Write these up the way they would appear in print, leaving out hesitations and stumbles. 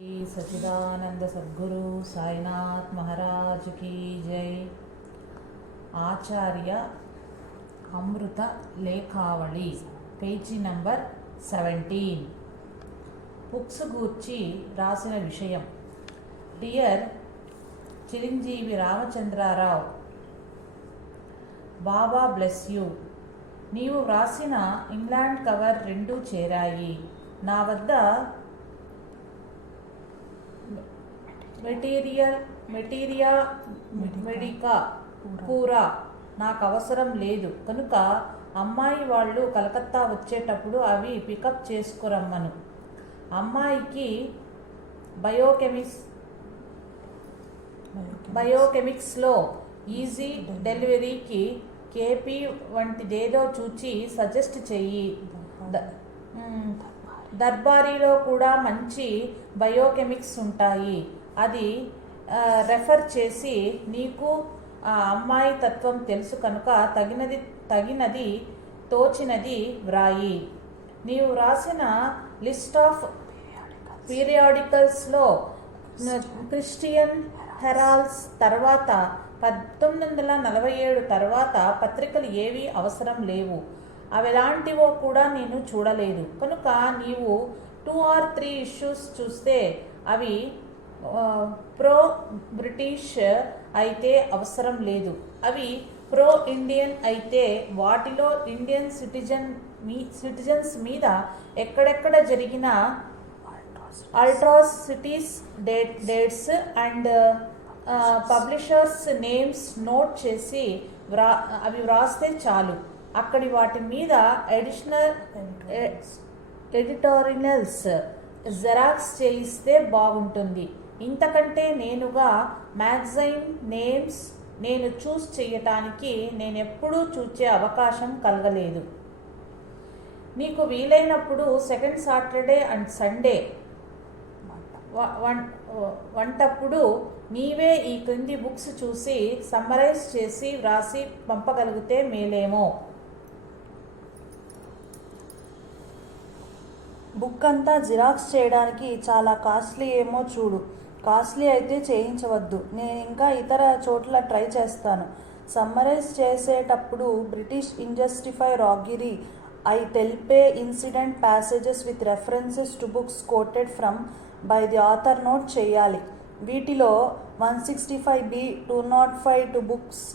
सच्चिदानंद सद्गुरु साईनाथ महाराज की जय। आचार्य अमृत लेखावली पेजी नंबर 17 बुक्स गूर्ची राసిన విషయం। డియర్ చిరంజీవి రామచంద్రరావు, బాబా బ్లెస్ యూ। నీవు వ్రాసిన ఇంగ్లాండ్ కవర్ రెండూ చేరాయి। నా వద్ద మెటీరియా మెడికా పూరా నాకు అవసరం లేదు కనుక అమ్మాయి వాళ్ళు కలకత్తా వచ్చేటప్పుడు అవి పికప్ చేసుకురమ్మను। అమ్మాయికి బయోకెమిక్స్లో ఈజీ డెలివరీకి కేపీ వంటిదేదో చూచి సజెస్ట్ చెయ్యి। దర్బారీలో కూడా మంచి బయోకెమిక్స్ ఉంటాయి, అది రెఫర్ చేసి నీకు ఆ అమ్మాయి తత్వం తెలుసు కనుక తగినది తోచినది వ్రాయి। నీవు వ్రాసిన లిస్ట్ ఆఫ్ పీరియాడికల్స్లో క్రిస్టియన్ హెరాల్డ్స్ తర్వాత 1947 తర్వాత పత్రికలు ఏవీ అవసరం లేవు, అవెలాంటివో కూడా నేను చూడలేదు కనుక నీవు 2 or 3 ఇష్యూస్ చూస్తే అవి ప్రో బ్రిటిష్ అయితే అవసరం లేదు, అవి ప్రో ఇండియన్ అయితే వాటిలో ఇండియన్ సిటిజన్స్ మీద ఎక్కడెక్కడ జరిగిన atrocities dates and publishers names note చేసి అవి వ్రాస్తే చాలు। అక్కడి వాటి మీద అడిషనల్ ఎడిటోరియల్స్ జెరాక్స్ చేయిస్తే బాగుంటుంది। ఇంతకంటే నేనుగా మ్యాగజైన్ నేమ్స్ నేను చూస్ చేయటానికి నేనెప్పుడూ చూచే అవకాశం కలగలేదు। నీకు వీలైనప్పుడు సెకండ్ సాటర్డే అండ్ సండే వంటప్పుడు నీవే ఈ క్రింది బుక్స్ చూసి సమ్మరైజ్ చేసి వ్రాసి పంపగలిగితే మేలేమో। బుక్ అంతా జిరాక్స్ చేయడానికి చాలా కాస్ట్లీ ఏమో చూడు, కాస్ట్లీ అయితే చేయించవద్దు, నేను ఇంకా ఇతర చోట్ల ట్రై చేస్తాను। సమ్మరైజ్ చేసేటప్పుడు బ్రిటిష్ ఇంజస్టిఫై రాగిరీ ఐ తెలిపే incident passages with references to books quoted from by the author note చేయాలి। వీటిలో 165B 205 to books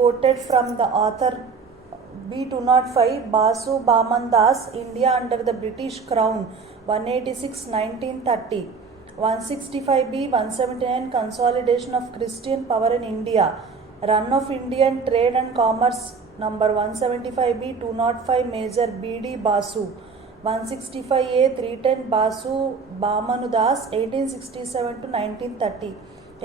quoted from the author B205 Basu Baman Das India under the British crown 186 1930 165B 179 consolidation of Christian power in India ruin of Indian trade and commerce number 175B 205 major BD Basu 165A 310 Basu Baman Das 1867 to 1930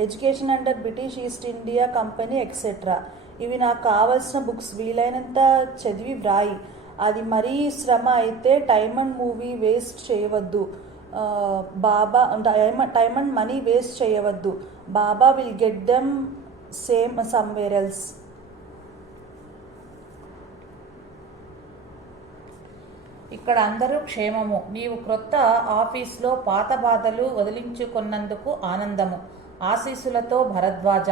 education under British east India company etcetera. ఇవి నాకు కావాల్సిన books, వీలైనంత చదివి వ్రాయి, అది మరీ శ్రమ అయితే time and movie waste చేయవద్దు బాబా, టైమ్ అండ్ మనీ వేస్ట్ చేయవద్దు, బాబా will get them same somewhere else. ఇక్కడ అందరూ క్షేమము, నీవు క్రొత్త ఆఫీస్లో పాత బాధలు వదిలించుకున్నందుకు ఆనందము, ఆశీస్సులతో భరద్వాజ।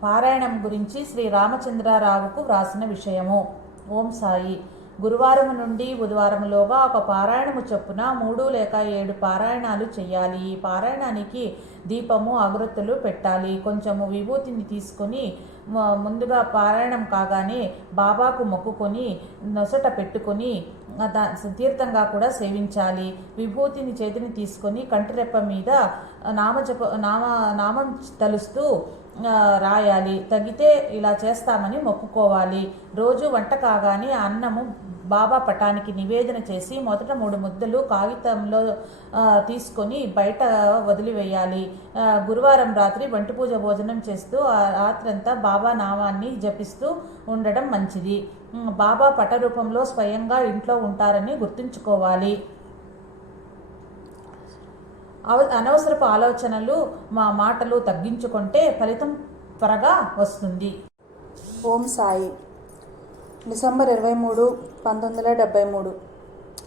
పారాయణం గురించి శ్రీ రామచంద్రరావుకు వ్రాసిన విషయము। ఓం సాయి, గురువారం నుండి బుధవారంలోగా ఒక పారాయణము చొప్పున 3 లేక 7 పారాయణాలు చెయ్యాలి। ఈ పారాయణానికి దీపము అగరొత్తులు పెట్టాలి। కొంచెము విభూతిని తీసుకొని ముందుగా పారాయణం కాగానే బాబాకు మొక్కుకొని నొసట పెట్టుకొని తీర్థంగా కూడా సేవించాలి। విభూతిని చేతిని తీసుకొని కంటిరెప్ప మీద నామం తలుస్తూ రాయాలి, తగ్గితే ఇలా చేస్తామని మొక్కుకోవాలి। రోజు వంట కాగానే అన్నము బాబా పటానికి నివేదన చేసి మొదట 3 ముద్దలు కాగితంలో తీసుకొని బయట వదిలివేయాలి। గురువారం రాత్రి వంటి పూజ భోజనం చేస్తూ ఆ రాత్రంతా బాబా నామాన్ని జపిస్తూ ఉండడం మంచిది। బాబా పట రూపంలో స్వయంగా ఇంట్లో ఉంటారని గుర్తుంచుకోవాలి। అనవసరపు ఆలోచనలు మాటలు తగ్గించుకుంటే ఫలితం త్వరగా వస్తుంది। Om Sai. December 23, 1973.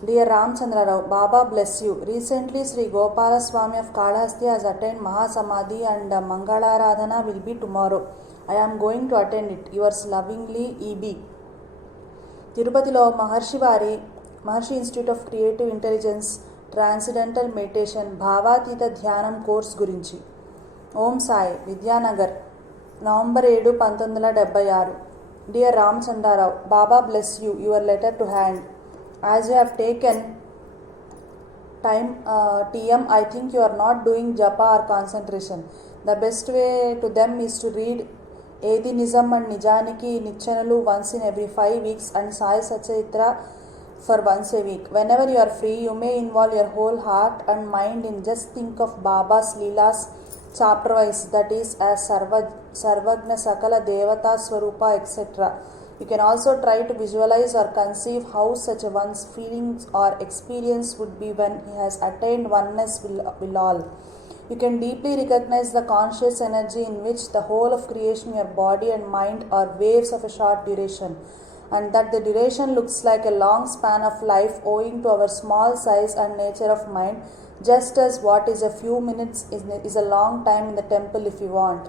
Dear Ramchandrarao, Baba bless you. Recently, Sri Gopala Swami of Kalahasti has attained Mahasamadhi and Mangaladharana will be tomorrow. I am going to attend it. Yours lovingly, E.B. తిరుపతిలో Maharishi institute of creative intelligence transcendental meditation భావాతీత ధ్యానం course గురించి. Om Sai, Vidyanagar, November 7, 1976. Dear Ramchandrarao, Baba bless you. Your letter to hand. As you have taken time TM, I think you are not doing japa or concentration. The best way to them is to read Edi Nizam and Nijaniki Nichanalu once in every 5 weeks and Sai Satcharitra for once a week. Whenever you are free, you may involve your whole heart and mind in just think of Baba's Leelas chapter wise, that is as Sarvagna Sakala Devata Swarupa etc. You can also try to visualize or conceive how such one's feelings or experience would be when he has attained oneness with all. You can deeply recognize the conscious energy in which the whole of creation, your body and mind, are waves of a short duration, and that the duration looks like a long span of life owing to our small size and nature of mind, just as what is a few minutes is a long time in the temple if you want.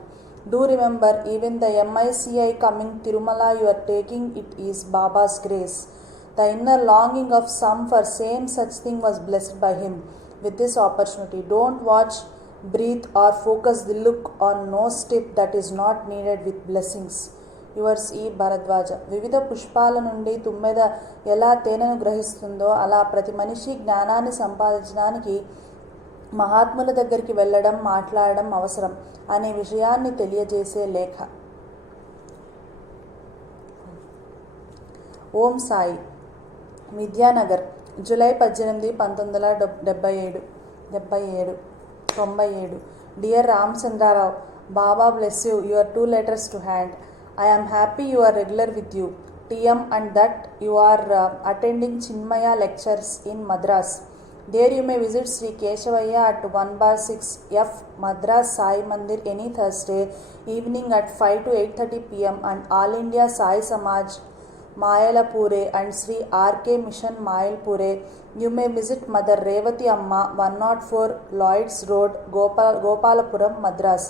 Do remember, even the MICI coming Tirumala you are taking, it is Baba's grace. The inner longing of some for same such thing was blessed by him with this opportunity. Don't watch, breathe or focus the look on no step that is not needed with blessings. Yours ఈ భరద్వాజ. వివిధ పుష్పాల నుండి తుమ్మెద ఎలా తేనెను గ్రహిస్తుందో అలా ప్రతి మనిషి జ్ఞానాన్ని సంపాదించడానికి మహాత్ముల దగ్గరికి వెళ్ళడం, మాట్లాడడం అవసరం అనే విషయాన్ని తెలియజేసే లేఖ. ఓం Sai, Vidyanagar, July 18, 1997. Dear Ramchandrarao, Baba bless you. Your 2 letters to hand. I am happy you are regular with you, TM, and that you are attending Chinmaya lectures in Madras. There you may visit Sri Keshavaya at 1/6 F Madras Sai Mandir any Thursday evening at 5 to 8:30 p.m. and All India Sai Samaj Mayalapure and Sri RK Mission Mayalpure. You may visit Mother Revati Amma, 104 Lloyds Road, Gopalapuram, Madras.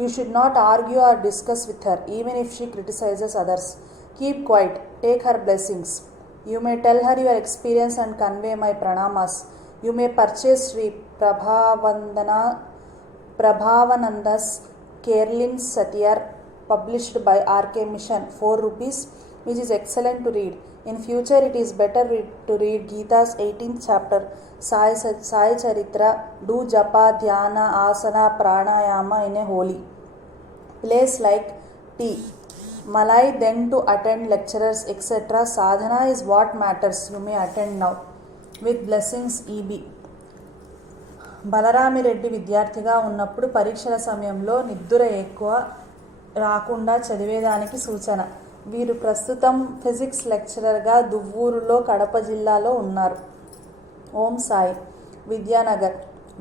You should not argue or discuss with her, even if she criticizes others. Keep quiet, take her blessings. You may tell her your experience and convey my pranamas. You may purchase Sri Prabhavananda's Kerlin Satyar, published by RK Mission, 4 rupees, which is excellent to read. In future, it is better to read Gita's 18th chapter, Sai Charitra. Do japa, dhyana, asana, pranayama in a holy place like tea, Malai, then to attend lecturers, etc. Sadhana is what matters. You may attend now. With blessings, E.B. Balarami Reddy విద్యార్థిగా ఉన్నప్పుడు పరీక్షల సమయంలో నిద్ర ఎక్కువ రాకుండా చదివేదానికి సూచన. వీరు ప్రస్తుతం ఫిజిక్స్ లెక్చరర్గా దువ్వూరులో, కడప జిల్లాలో ఉన్నారు. ఓం సాయి, విద్యానగర్,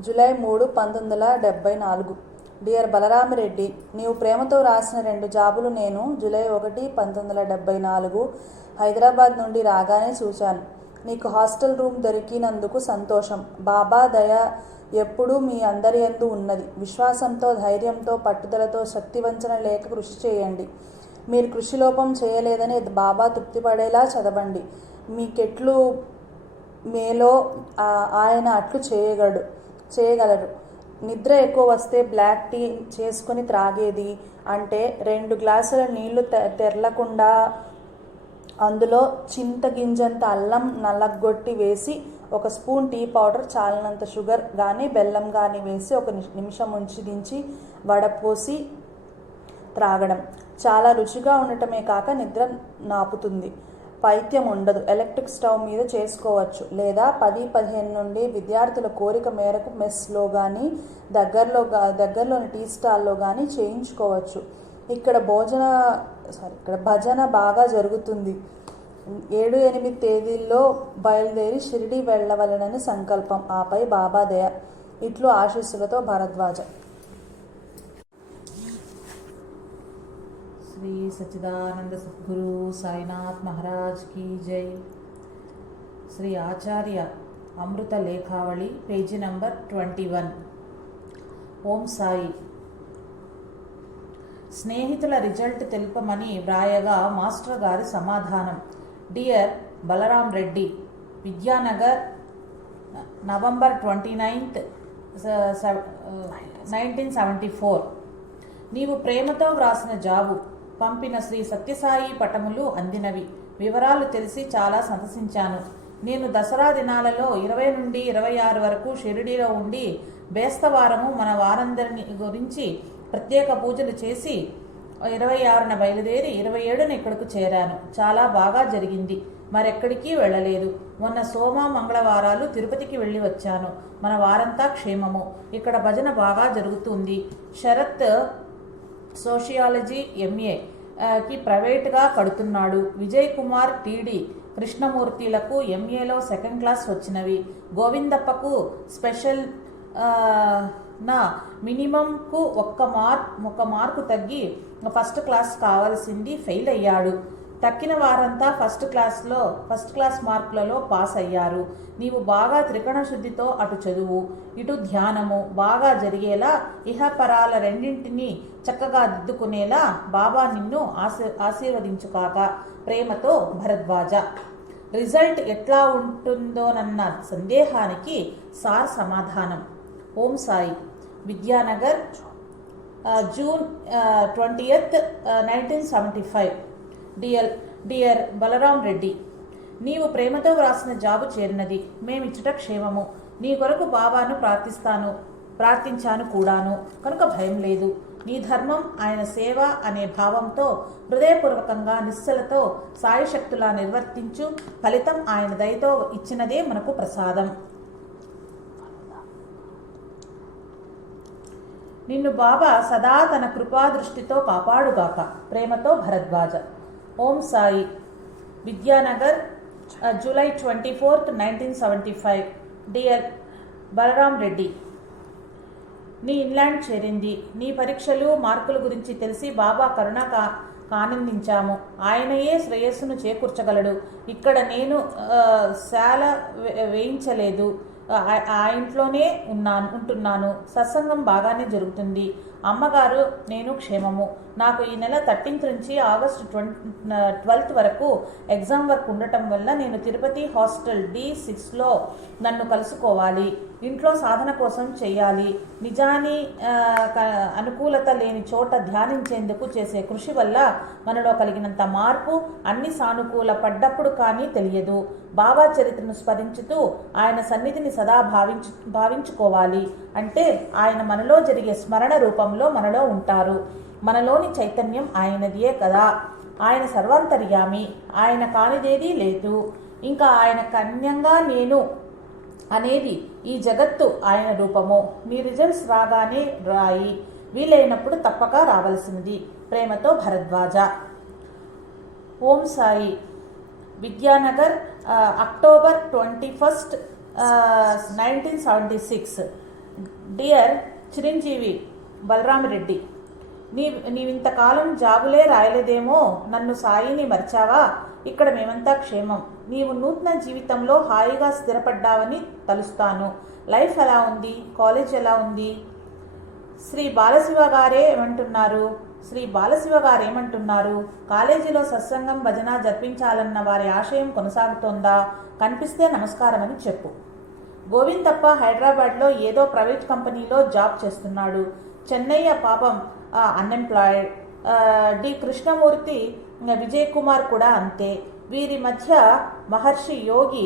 జూలై 3, 1974. డియర్ బలరామిరెడ్డి, నీవు ప్రేమతో రాసిన 2 జాబులు నేను జూలై 1, 1974 హైదరాబాద్ నుండి రాగానే చూశాను. నీకు హాస్టల్ రూమ్ దొరికినందుకు సంతోషం. బాబా దయ ఎప్పుడూ మీ అందరి యందు ఉన్నది. విశ్వాసంతో, ధైర్యంతో, పట్టుదలతో శక్తివంచన లేక కృషి చేయండి. మీరు కృషిలోపం చేయలేదని బాబా తృప్తిపడేలా చదవండి. మీకెట్లు మేలో ఆయన అట్లు చేయగలరు. నిద్ర ఎక్కువ వస్తే బ్లాక్ టీ చేసుకొని త్రాగేది అంటే 2 గ్లాసుల నీళ్లు తెరలకుండా అందులో చింతగింజంత అల్లం నల్లగొట్టి వేసి 1 స్పూన్ టీ పౌడర్, చాలినంత షుగర్ కానీ బెల్లం కానీ వేసి 1 నిమిషం ఉంచి దించి వడపోసి త్రాగడం చాలా రుచిగా ఉండటమే కాక నిద్ర నాపుతుంది. పైత్యం ఉండదు. ఎలక్ట్రిక్ స్టవ్ మీద చేసుకోవచ్చు లేదా 10-15 నుండి విద్యార్థుల కోరిక మేరకు మెస్లో కానీ దగ్గరలోని టీ స్టాల్లో కానీ చేయించుకోవచ్చు. ఇక్కడ భజన బాగా జరుగుతుంది. 7-8 తేదీల్లో బయలుదేరి షిరిడి వెళ్ళవలనని సంకల్పం. ఆపై బాబా దయ. ఇట్లు ఆశీస్సులతో భరద్వాజ. శ్రీ సచ్చిదానంద సద్గురు సాయినాథ్ మహారాజ్ की जय. Shri Acharya Amrita Lekhavali page number 21. ఓం సాయి. స్నేహితుల రిజల్ట్ తెలుపమని వ్రాయగా మాస్టర్ గారి సమాధానం. Dear Balaram Reddy, Vidyanagar, November 29, 1974. నీవు ప్రేమతో వ్రాసిన జాబు పంపిన శ్రీ సత్యసాయి పటములు అందినవి. వివరాలు తెలిసి చాలా సంతసించాను. నేను దసరా దినాలలో 20 నుండి 26 వరకు షిరిడీలో ఉండి బేస్తవారము మన వారందరిని గురించి ప్రత్యేక పూజలు చేసి 26న బయలుదేరి 27న ఇక్కడకు చేరాను. చాలా బాగా జరిగింది. మరెక్కడికి వెళ్ళలేదు. మొన్న సోమ మంగళవారాలు తిరుపతికి వెళ్ళి వచ్చాను. మన వారంతా క్షేమము. ఇక్కడ భజన బాగా జరుగుతుంది. శరత్ సోషియాలజీ MA కి ప్రైవేట్గా కడుతున్నాడు. Vijay Kumar TD కృష్ణమూర్తిలకు MAలో 2nd class వచ్చినవి. గోవిందప్పకు స్పెషల్ నా మినిమంకు ఒక్క మార్కు తగ్గి 1st క్లాస్ కావాల్సింది ఫెయిల్ అయ్యాడు. తక్కిన వారంతా ఫస్ట్ క్లాస్ మార్కులలో పాస్ అయ్యారు. నీవు బాగా త్రికణ శుద్ధితో అటు చదువు ఇటు ధ్యానము బాగా జరిగేలా ఇహపరాల రెండింటినీ చక్కగా దిద్దుకునేలా బాబా నిన్ను ఆశీర్వదించుకాక. ప్రేమతో భరద్వాజ. రిజల్ట్ ఎట్లా ఉంటుందోనన్న సందేహానికి సార్ సమాధానం. Om Sai. Vidyanagar, June 20th, 1975. Dear Balaram Reddy, నీవు ప్రేమతో వ్రాసిన జాబు చేరినది. మేమిచ్చుట క్షేమము. నీ కొరకు బాబాను ప్రార్థించాను కూడాను. కనుక భయం లేదు. నీ ధర్మం ఆయన సేవ అనే భావంతో హృదయపూర్వకంగా నిశ్చలతో సాయశక్తులా నిర్వర్తించు. ఫలితం ఆయన దయతో ఇచ్చినదే మనకు ప్రసాదం. నిన్ను బాబా సదా తన కృపా దృష్టితో కాపాడుగాక. ప్రేమతో Bharadwaj. Om Sai. Vidyanagar, July 24th, 1975. Dear Balaram Reddy, నీ ఇంగ్లాండ్ చేరింది. నీ పరీక్షలు మార్కుల గురించి తెలిసి బాబా కరుణ ఆనందించాము. ఆయనయే శ్రేయస్సును చేకూర్చగలడు. ఇక్కడ నేను శాల వేయించలేదు. ఆ ఇంట్లోనే ఉంటున్నాను. సత్సంగం బాగానే జరుగుతుంది. అమ్మగారు నేను క్షేమము. నాకు ఈ నెల 13th నుంచి ఆగస్టు 12th వరకు ఎగ్జామ్ వర్క్ ఉండటం వల్ల నేను తిరుపతి హాస్టల్ D6లో నన్ను కలుసుకోవాలి. ఇంట్లో సాధన కోసం చెయ్యాలి. నిజాని అనుకూలత లేని చోట ధ్యానించేందుకు చేసే కృషి వల్ల మనలో కలిగినంత మార్పు అన్ని సానుకూల పడ్డప్పుడు కానీ తెలియదు. బాబా చరిత్రను స్మరించుతూ ఆయన సన్నిధిని సదా భావించుకోవాలి. అంటే ఆయన మనలో జరిగే స్మరణ రూపంలో మనలో ఉంటారు. మనలోని చైతన్యం ఆయనదియే కదా. ఆయన సర్వాంతర్యామి. ఆయన కానిదేదీ లేదు. ఇంకా ఆయన కన్యంగా నేను అనేది ఈ జగత్తు ఆయన రూపము. నీ రిజల్ట్స్ రాగానే రాయి. వీలైనప్పుడు తప్పక రావలసినది. ప్రేమతో Bharadwaj. Om Sai. Vidyanagar, October 21st, 1976. Dear చిరంజీవి బలరామిరెడ్డి, నీవింతకాలం జాబులే రాయలేదేమో. నన్ను సాయిని మర్చావా? ఇక్కడ మేమంతా క్షేమం. నీవు నూతన జీవితంలో హాయిగా స్థిరపడ్డావని తలుస్తాను. లైఫ్ ఎలా ఉంది? కాలేజ్ ఎలా ఉంది? శ్రీ బాలశివ గారేమంటున్నారు? కాలేజీలో సత్సంగం భజన జరిపించాలన్న వారి ఆశయం కొనసాగుతోందా? కనిపిస్తే నమస్కారమని చెప్పు. గోవిందప్ప హైదరాబాద్లో ఏదో ప్రైవేట్ కంపెనీలో జాబ్ చేస్తున్నాడు. చెన్నయ్య పాపం అన్ఎంప్లాయిడ్. డి కృష్ణమూర్తి, విజయ్ కుమార్ కూడా అంతే. వీరి మధ్య మహర్షి యోగి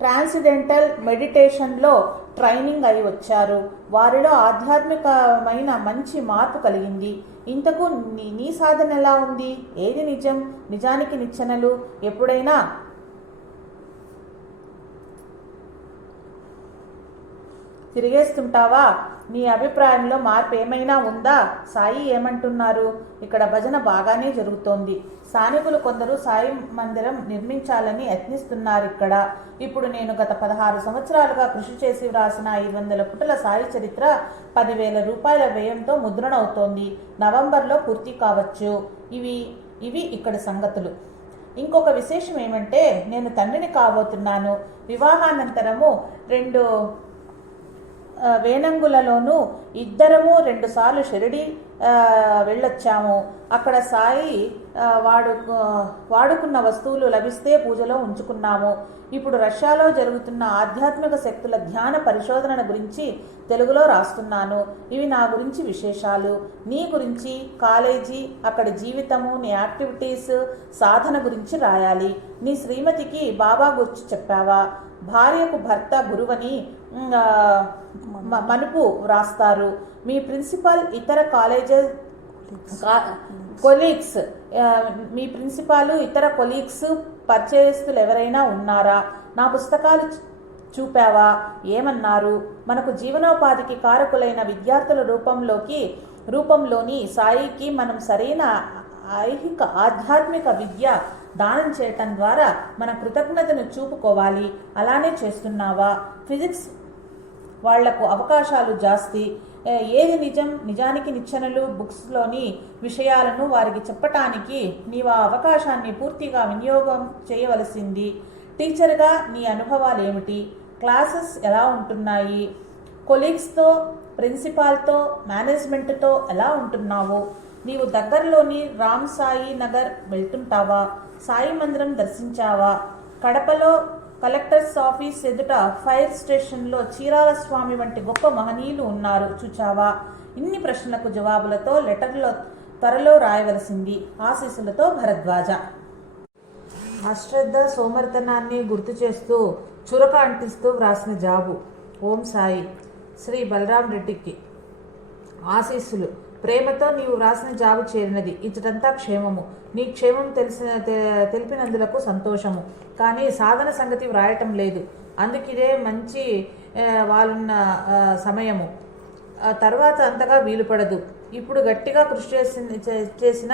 ట్రాన్సిడెంటల్ మెడిటేషన్లో ట్రైనింగ్ అయి వచ్చారు. వారిలో ఆధ్యాత్మికమైన మంచి మార్పు కలిగింది. ఇంతకు నీ సాధన ఎలా ఉంది? ఏది నిజం? నిజానికి నిచ్చెనలు ఎప్పుడైనా తిరిగేస్తుంటావా? నీ అభిప్రాయంలో మార్పు ఏమైనా ఉందా? సాయి ఏమంటున్నారు? ఇక్కడ భజన బాగానే జరుగుతోంది. స్థానికులు కొందరు సాయి మందిరం నిర్మించాలని యత్నిస్తున్నారు. ఇప్పుడు నేను గత 16 సంవత్సరాలుగా కృషి చేసి వ్రాసిన 500 పుటల సాయి చరిత్ర 10,000 రూపాయల వ్యయంతో ముద్రణవుతోంది. నవంబర్లో పూర్తి కావచ్చు. ఇవి ఇక్కడ సంగతులు. ఇంకొక విశేషం ఏమంటే, నేను తండ్రిని కాబోతున్నాను. వివాహానంతరము 2 వేనంగులలోనూ ఇద్దరము 2 సార్లు షిరిడి వెళ్ళొచ్చాము. అక్కడ సాయి వాడుకున్న వస్తువులు లభిస్తే పూజలో ఉంచుకున్నాము. ఇప్పుడు రష్యాలో జరుగుతున్న ఆధ్యాత్మిక శక్తుల ధ్యాన పరిశోధన గురించి తెలుగులో రాస్తున్నాను. ఇవి నా గురించి విశేషాలు. నీ గురించి, కాలేజీ, అక్కడి జీవితము, నీ యాక్టివిటీస్, సాధన గురించి రాయాలి. నీ శ్రీమతికి బాబా గురించి చెప్పావా? భార్యకు భర్త గురువని మనుపు వ్రాస్తారు. మీ ప్రిన్సిపల్, ఇతర కాలేజెస్ కొలీగ్స్, మీ ప్రిన్సిపాలు, ఇతర కొలీగ్స్, పరిచయస్తులు ఎవరైనా ఉన్నారా? నా పుస్తకాలు చూపావా? ఏమన్నారు? మనకు జీవనోపాధికి కారకులైన విద్యార్థుల రూపంలోని సాయికి మనం సరైన ఆధ్యాత్మిక విద్య దానం చేయటం ద్వారా మన కృతజ్ఞతను చూపుకోవాలి. అలానే చేస్తున్నావా? ఫిజిక్స్ వాళ్లకు అవకాశాలు జాస్తి. ఏది నిజానికి నిచ్చెనలు, బుక్స్లోని విషయాలను వారికి చెప్పటానికి నీవు ఆ అవకాశాన్ని పూర్తిగా వినియోగం చేయవలసింది. టీచర్గా నీ అనుభవాలు ఏమిటి? క్లాసెస్ ఎలా ఉంటున్నాయి? కొలీగ్స్తో, ప్రిన్సిపాల్తో, మేనేజ్మెంట్తో ఎలా ఉంటున్నావు? నీవు దగ్గరలోని రామ్ సాయి నగర్ వెళ్తుంటావా? సాయి మందిరం దర్శించావా? కడపలో కలెక్టర్స్ ఆఫీస్ ఎదుట ఫైర్ స్టేషన్లో చీరాల స్వామి వంటి గొప్ప మహనీయులు ఉన్నారు, చూచావా? ఇన్ని ప్రశ్నలకు జవాబులతో లెటర్లో త్వరలో రాయవలసింది. ఆశీస్సులతో భరద్వాజ. అశ్రద్ధ, సోమరితనాన్ని గుర్తు చేస్తూ చురక అంటిస్తూ వ్రాసిన జాబు. ఓం సాయి. శ్రీ బలరాం రెడ్డికి ఆశీస్సులు. ప్రేమతో నీవు వ్రాసిన జాబు చేరినది. ఇచ్చటంతా క్షేమము. నీ క్షేమం తెలిపినందులకు సంతోషము. కానీ సాధన సంగతి వ్రాయటం లేదు. అందుకిదే మంచి వాళ్ళున్న సమయము. తర్వాత అంతగా వీలుపడదు. ఇప్పుడు గట్టిగా కృషి చేసిన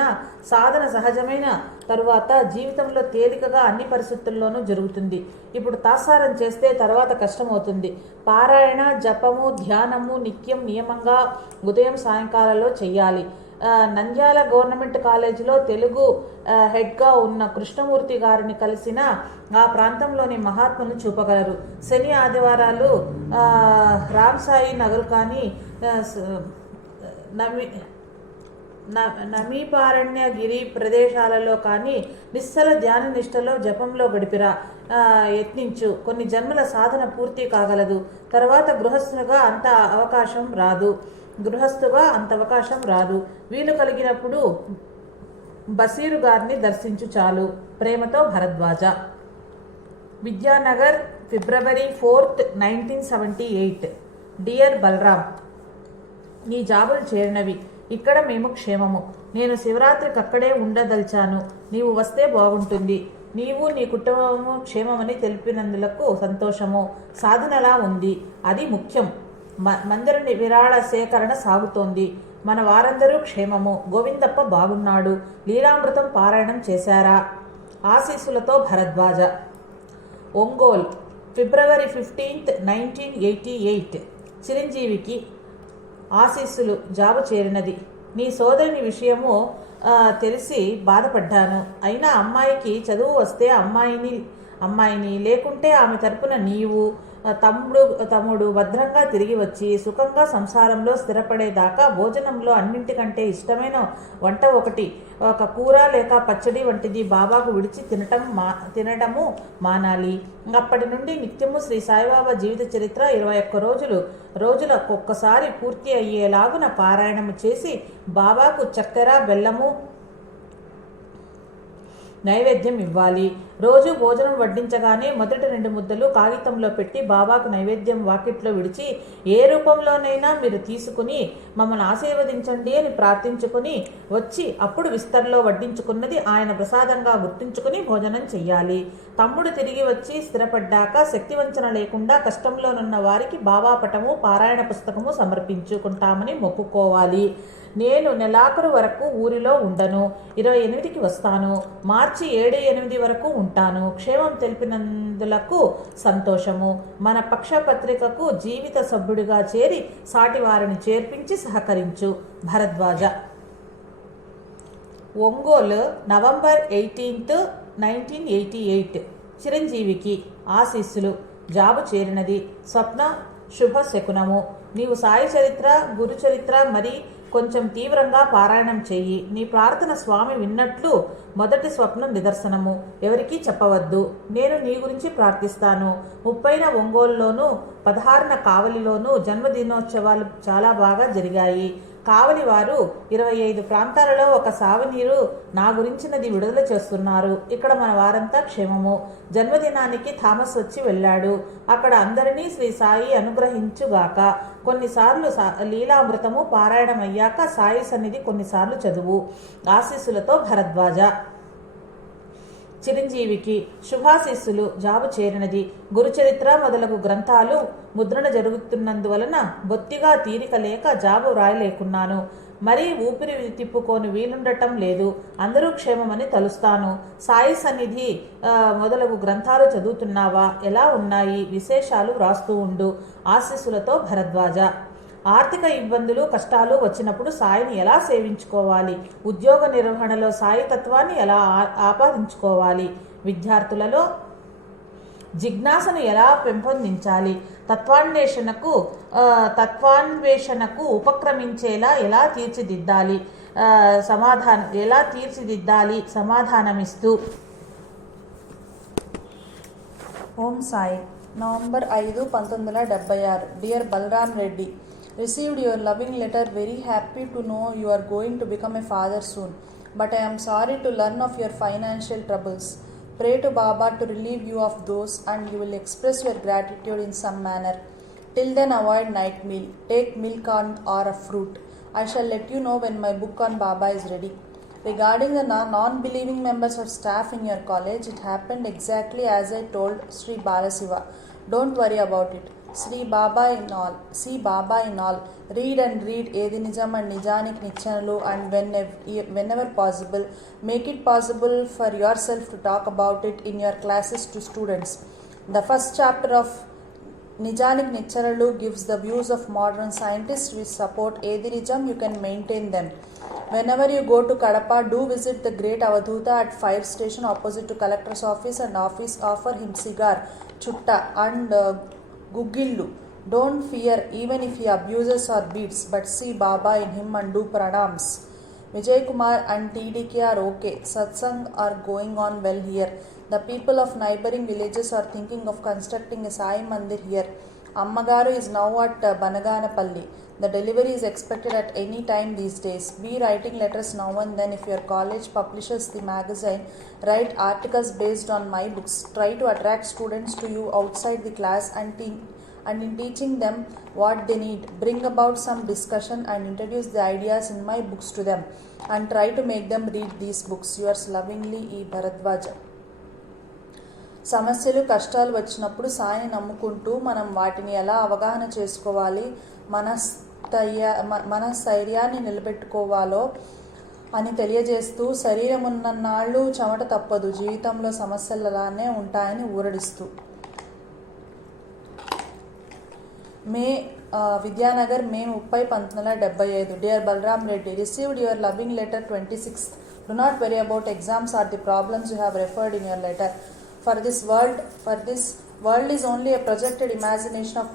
సాధన సహజమైన తరువాత జీవితంలో తేలికగా అన్ని పరిస్థితుల్లోనూ జరుగుతుంది. ఇప్పుడు తాత్సారం చేస్తే తర్వాత కష్టమవుతుంది. పారాయణ, జపము, ధ్యానము నిత్యం నియమంగా ఉదయం సాయంకాలంలో చెయ్యాలి. నంద్యాల గవర్నమెంట్ కాలేజీలో తెలుగు హెడ్గా ఉన్న కృష్ణమూర్తి గారిని కలిసిన ఆ ప్రాంతంలోని మహాత్ములను చూపగలరు. శని ఆదివారాలు రామ్ సాయి నగర్ కానీ నమీపారణ్యగిరి ప్రదేశాలలో కానీ నిశ్చల ధ్యాన నిష్టలో జపంలో గడిపిరా యత్నించు. కొన్ని జన్మల సాధన పూర్తి కాగలదు. తర్వాత గృహస్థుగా అంత అవకాశం రాదు. వీలు కలిగినప్పుడు బసీరు గారిని దర్శించు చాలు. ప్రేమతో భరద్వాజ. విద్యానగర్, ఫిబ్రవరి 4, 1978. డియర్ బలరాం, నీ జాబులు చేరినవి. ఇక్కడ మేము క్షేమము. నేను శివరాత్రికి అక్కడే ఉండదలిచాను. నీవు వస్తే బాగుంటుంది. నీవు నీ కుటుంబము క్షేమమని తెలిపినందులకు సంతోషము. సాధనలా ఉంది, అది ముఖ్యం. మందిర విరాళ సేకరణ సాగుతోంది. మన వారందరూ క్షేమము. గోవిందప్ప బాగున్నాడు. లీలామృతం పారాయణం చేశారా? ఆశీస్సులతో భరద్వాజ. ఒంగోల్, ఫిబ్రవరి 15, 1988. చిరంజీవికి ఆశీస్సులు. జాబు చేరినది. నీ సోదరుని విషయము తెలిసి బాధపడ్డాను. అయినా అమ్మాయికి చదువు వస్తే అమ్మాయిని లేకుంటే ఆమె తరపున నీవు తమ్ముడు భద్రంగా తిరిగి వచ్చి సుఖంగా సంసారంలో స్థిరపడేదాకా భోజనంలో అన్నింటికంటే ఇష్టమైన వంట ఒక కూర లేక పచ్చడి వంటిది బాబాకు విడిచి తినటము మానాలి. అప్పటి నుండి నిత్యము శ్రీ సాయిబాబా జీవిత చరిత్ర 21 రోజులకొక్కసారి పూర్తి అయ్యేలాగున పారాయణము చేసి బాబాకు చక్కెర, బెల్లము నైవేద్యం ఇవ్వాలి. రోజు భోజనం వడ్డించగానే మొదటి 2 ముద్దలు కాగితంలో పెట్టి బాబాకు నైవేద్యం వాకిట్లో విడిచి, ఏ రూపంలోనైనా మీరు తీసుకుని మమ్మల్ని ఆశీర్వదించండి అని ప్రార్థించుకుని వచ్చి అప్పుడు విస్తర్లో వడ్డించుకున్నది ఆయన ప్రసాదంగా గుర్తుంచుకుని భోజనం చెయ్యాలి. తమ్ముడు తిరిగి వచ్చి స్థిరపడ్డాక శక్తివంచన లేకుండా కష్టంలోనున్న వారికి బాబా పటము పారాయణ పుస్తకము సమర్పించుకుంటామని మొక్కుకోవాలి. నేను నెలాఖరు వరకు ఊరిలో ఉండను. 28కి వస్తాను. మార్చి 7-8 వరకు ఉంటాను. క్షేమం తెలిపినందులకు సంతోషము. మన పక్షపత్రికకు జీవిత సభ్యుడిగా చేరి సాటి వారిని చేర్పించి సహకరించు. భరద్వాజ. ఒంగోలు, నవంబర్ 18, 1988. చిరంజీవికి ఆశీస్సులు. జాబు చేరినది. స్వప్న శుభ శకునము. నీవు సాయి చరిత్ర, గురు చరిత్ర మరి కొంచెం తీవ్రంగా పారాయణం చెయ్యి. నీ ప్రార్థన స్వామి విన్నట్లు మొదటి స్వప్నం నిదర్శనము. ఎవరికీ చెప్పవద్దు. నేను నీ గురించి ప్రార్థిస్తాను. 30న ఒంగోలులోను 16న కావలిలోనూ జన్మదినోత్సవాలు చాలా బాగా జరిగాయి. కావలి వారు 25 ప్రాంతాలలో ఒక సావనీరు నా గురించినది విడుదల చేస్తున్నారు. ఇక్కడ మన వారంతా క్షేమము. జన్మదినానికి థామస్ వచ్చి వెళ్ళాడు. అక్కడ అందరినీ శ్రీ సాయి అనుగ్రహించుగాక. కొన్నిసార్లు లీలామృతము పారాయణమయ్యాక సాయి సన్నిధి కొన్నిసార్లు చదువు. ఆశీస్సులతో భరద్వాజ. చిరంజీవికి శుభాశీస్సులు. జాబు చేరినది. గురుచరిత్ర మొదలగు గ్రంథాలు ముద్రణ జరుగుతున్నందువలన బొత్తిగా తీరిక లేక జాబు వ్రాయలేకున్నాను. మరీ ఊపిరి తిప్పుకొని వీలుండటం లేదు. అందరూ క్షేమమని తలుస్తాను. సాయి సన్నిధి మొదలగు గ్రంథాలు చదువుతున్నావా? ఎలా ఉన్నాయి? విశేషాలు వ్రాస్తూ ఉండు. ఆశీస్సులతో భరద్వాజ. ఆర్థిక ఇబ్బందులు, కష్టాలు వచ్చినప్పుడు సాయిని ఎలా సేవించుకోవాలి? ఉద్యోగ నిర్వహణలో సాయి తత్వాన్ని ఎలా ఆపాదించుకోవాలి? విద్యార్థులలో జిజ్ఞాసను ఎలా పెంపొందించాలి? తత్వాన్వేషణకు ఉపక్రమించేలా ఎలా తీర్చిదిద్దాలి? సమాధానమిస్తూ. Om Sai. November 5, 1976. Dear Balaram Reddy, received your loving letter. Very happy to know you are going to become a father soon, but I am sorry to learn of your financial troubles. Pray to Baba to relieve you of those, and you will express your gratitude in some manner. Till then, avoid night meal. Take milk or a fruit. I shall let you know when my book on Baba is ready. Regarding the non-believing members of staff in your college, it happened exactly as I told Sri Balasiva. Don't worry about it. See Baba in all. Read Edi Nijam and Nijanik Nichanalu, and whenever possible, make it possible for yourself to talk about it in your classes to students. The first chapter of Nijanik Nichanalu gives the views of modern scientists which support Edi Nijam. You can maintain them. Whenever you go to Kadapa, do visit the great Avadhuta at fire station opposite to collector's office, and offer him cigar, chutta and Gugillu. Don't fear even if he abuses or beats, but see Baba in him and do pranams. Vijay Kumar and TDK are okay. Satsang are going on well here. The people of neighboring villages are thinking of constructing a Sai Mandir here. Ammagaru is now at Banaganapalli. The delivery is expected at any time these days. Be writing letters now and then. If your college publishes the magazine, write articles based on my books. Try to attract students to you outside the class and in teaching them what they need. Bring about some discussion and introduce the ideas in my books to them, and try to make them read these books. Yours lovingly, E. Bharadwaj. సమస్యలు, కష్టాలు వచ్చినప్పుడు సాయిని నమ్ముకుంటూ మనం వాటిని ఎలా అవగాహన చేసుకోవాలి, మనస్థైర్యాన్ని నిలబెట్టుకోవాలో అని తెలియజేస్తూ, శరీరం ఉన్నన్నాళ్ళు చెమట తప్పదు, జీవితంలో సమస్యలు అలానే ఉంటాయని ఊరడిస్తూ. విద్యానగర్, మే 30, 1975. Dear Balram Reddy, received your loving letter 26th. Do not worry about exams or the problems you have referred in your letter. For this world is only a projected imagination of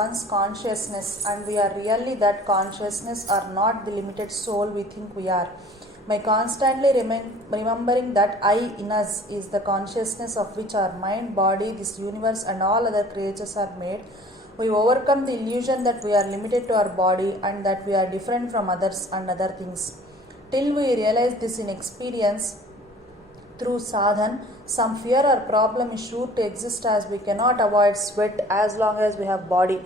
one's consciousness, and we are really that consciousness, are not the limited soul we think we are. By constantly remembering that I in us is the consciousness of which our mind, body, this universe and all other creatures are made, we overcome the illusion that we are limited to our body and that we are different from others and other things. Till we realize this in experience, through sadhan. Some fear or problem is sure to exist as we cannot avoid sweat as long as we have body.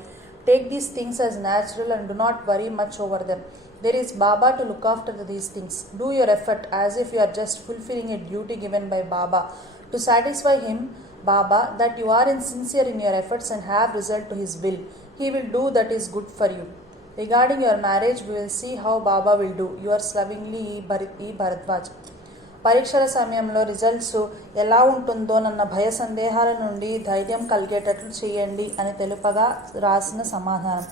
Take these things as natural and do not worry much over them. There is Baba to look after these things. Do your effort as if you are just fulfilling a duty given by Baba. To satisfy him, Baba, that you are sincere in your efforts and have result to his will. He will do that is good for you. Regarding your marriage, we will see how Baba will do. Yours lovingly, E. Bharadwaj. పరీక్షల సమయంలో results ఎలా ఉంటుందోనన్న భయ సందేహాల నుండి ధైర్యం కలిగేటట్లు చేయండి అని తెలుపగా రాసిన సమాధానం.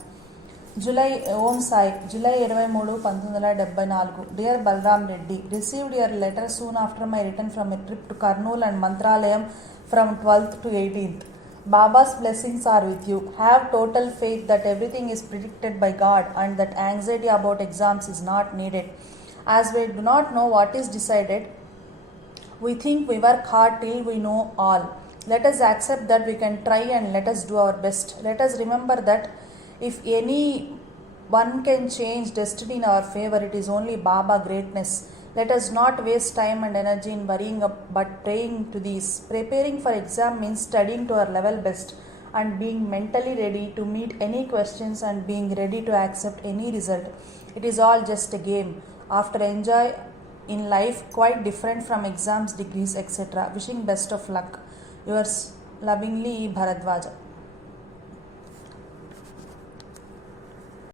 Om Sai, July 23, 1974. Dear Balaram Reddy, received your letter soon after my return from a trip to Kurnool and Mantralayam from 12th to 18th. Baba's blessings are with you. Have total faith that everything is predicted by God and that anxiety about exams is not needed. As we do not know what is decided, we think we work hard till we know all. Let us accept that we can try and let us do our best. Let us remember that if any one can change destiny in our favor, it is only Baba greatness. Let us not waste time and energy in worrying but praying to these. Preparing for exam means studying to our level best and being mentally ready to meet any questions and being ready to accept any result. It is all just a game. After enjoy in life quite different from exams, degrees, etc. Wishing best of luck. Yours lovingly, Bharadwaja.